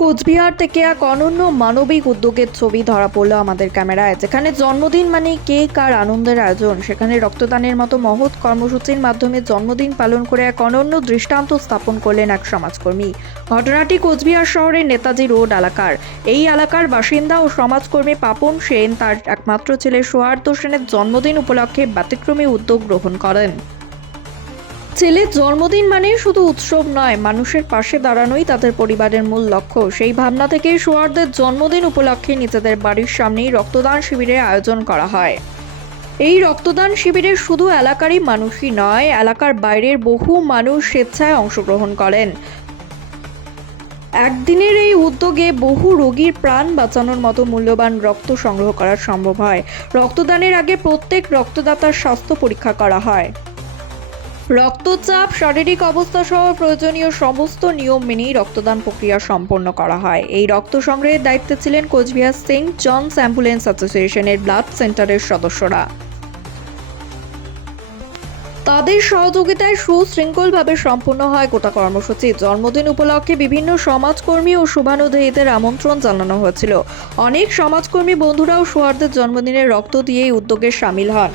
কোচবিহার থেকে এক অনন্য মানবিক উদ্যোগের ছবি ধরা পড়লো আমাদের ক্যামেরায়, যেখানে জন্মদিন মানে কেক আর আনন্দের আয়োজন, সেখানে রক্তদানের মতো মহৎ কর্মসূচির মাধ্যমে জন্মদিন পালন করে এক অনন্য দৃষ্টান্ত স্থাপন করলেন এক সমাজকর্মী। ঘটনাটি কোচবিহার শহরের নেতাজি রোড এলাকার। এই এলাকার বাসিন্দা ও সমাজকর্মী পাপন সেন তার একমাত্র ছেলে সৌহার্দ্য সেনের জন্মদিন উপলক্ষে ব্যতিক্রমী উদ্যোগ গ্রহণ করেন। ছেলের জন্মদিন মানে শুধু উৎসব নয়, মানুষের পাশে দাঁড়ানোই তাদের পরিবারের মূল লক্ষ্য। সেই ভাবনা থেকেই সৌহার্দ্যের জন্মদিন উপলক্ষে নিজেদের বাড়ির সামনেই রক্তদান শিবিরের আয়োজন করা হয়। এই রক্তদান শিবিরে শুধু এলাকারই মানুষই নয়, এলাকার বাইরের বহু মানুষ স্বেচ্ছায় অংশগ্রহণ করেন। একদিনের এই উদ্যোগে বহু রোগীর প্রাণ বাঁচানোর মতো মূল্যবান রক্ত সংগ্রহ করা সম্ভব হয়। রক্তদানের আগে প্রত্যেক রক্তদাতার স্বাস্থ্য পরীক্ষা করা হয়। রক্তচাপ, শারীরিক অবস্থা সহ প্রয়োজনীয় সমস্ত নিয়ম মেনেই রক্তদান প্রক্রিয়া সম্পন্ন করা হয়। এই রক্ত সংগ্রহের দায়িত্বে ছিলেন কোচবিহার সেন্ট জনস অ্যাম্বুলেন্স অ্যাসোসিয়েশনের ব্লাড সেন্টারের সদস্যরা। তাদের সহযোগিতায় সুশৃঙ্খলভাবে সম্পন্ন হয় গোটা কর্মসূচি। জন্মদিন উপলক্ষে বিভিন্ন সমাজকর্মী ও শুভানুধ্যায়ীদের আমন্ত্রণ জানানো হয়েছিল। অনেক সমাজকর্মী বন্ধুরাও সৌহার্দ্যের জন্মদিনে রক্ত দিয়ে এই উদ্যোগে সামিল হন।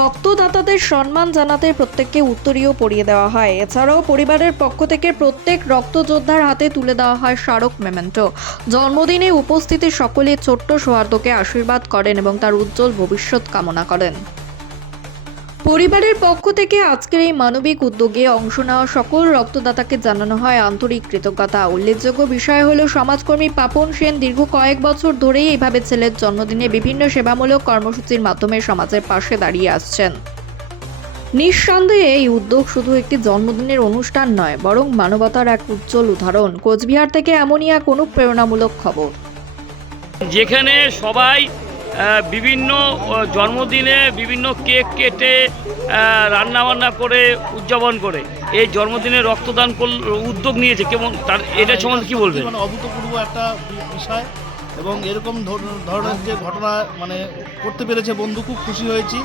রক্তদাতাদের সম্মান জানাতে প্রত্যেককে উত্তরীয় পরিয়ে দেওয়া হয়। এছাড়াও পরিবারের পক্ষ থেকে প্রত্যেক রক্তযোদ্ধার হাতে তুলে দেওয়া হয় স্মারক মেমেন্টো। জন্মদিনে উপস্থিতি সকলে ছোট্ট সৌহার্দ্যকে আশীর্বাদ করেন এবং তার উজ্জ্বল ভবিষ্যৎ কামনা করেন। পরিবারের পক্ষ থেকে আজকের এই মানবিক উদ্যোগে অংশ নেওয়া সকল রক্তদাতাকে জানানো হয় আন্তরিক কৃতজ্ঞতা। উল্লেখযোগ্য বিষয় হলো, সমাজকর্মী পাপন সেন দীর্ঘ কয়েক বছর ধরেই এইভাবে ছেলের জন্মদিনে বিভিন্ন সেবামূলক কর্মসূচির মাধ্যমে সমাজের পাশে দাঁড়িয়ে আসছেন। নিঃসন্দেহে এই উদ্যোগ শুধু একটি জন্মদিনের অনুষ্ঠান নয়, বরং মানবতার এক উজ্জ্বল উদাহরণ। কোচবিহার থেকে এমনই এক অনুপ্রেরণামূলক খবর, যেখানে সবাই বিভিন্ন জন্মদিনে বিভিন্ন কেক কেটে রান্নাবান্না করে উদযাপন করে এই জন্মদিনে রক্তদান উদ্যোগ নিয়েছে। কেমন তার এটা সম্বন্ধে কী বলবেন? অভূতপূর্ব একটা বিষয়, এবং এরকম ধরনের যে ঘটনা করতে পেরেছে বন্ধু, খুব খুশি হয়েছি।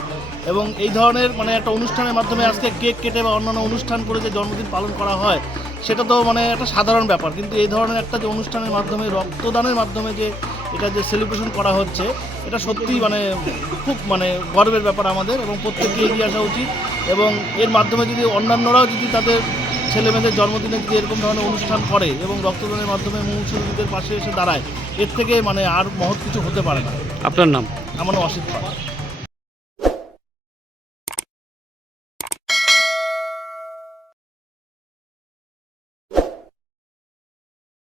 এবং এই ধরনের একটা অনুষ্ঠানের মাধ্যমে আজকে কেক কেটে বা অন্যান্য অনুষ্ঠান করে যে জন্মদিন পালন করা হয়, সেটা তো একটা সাধারণ ব্যাপার। কিন্তু এই ধরনের একটা যে অনুষ্ঠানের মাধ্যমে, রক্তদানের মাধ্যমে যে এটা যে সেলিব্রেশন করা হচ্ছে, এটা সত্যি খুব গর্বের ব্যাপার আমাদের, এবং প্রত্যেককে এগিয়ে আসা উচিত। এবং এর মাধ্যমে যদি অন্যান্যরাও যদি তাদের ছেলেমেয়েদের জন্মদিনে যদি এরকম ধরনের অনুষ্ঠান করে এবং রক্তদানের মাধ্যমে মুমূর্ষুদের পাশে এসে দাঁড়ায়, এর থেকে আর মহৎ কিছু হতে পারে না। আপনার নাম? আমার নাম অসিত পাল।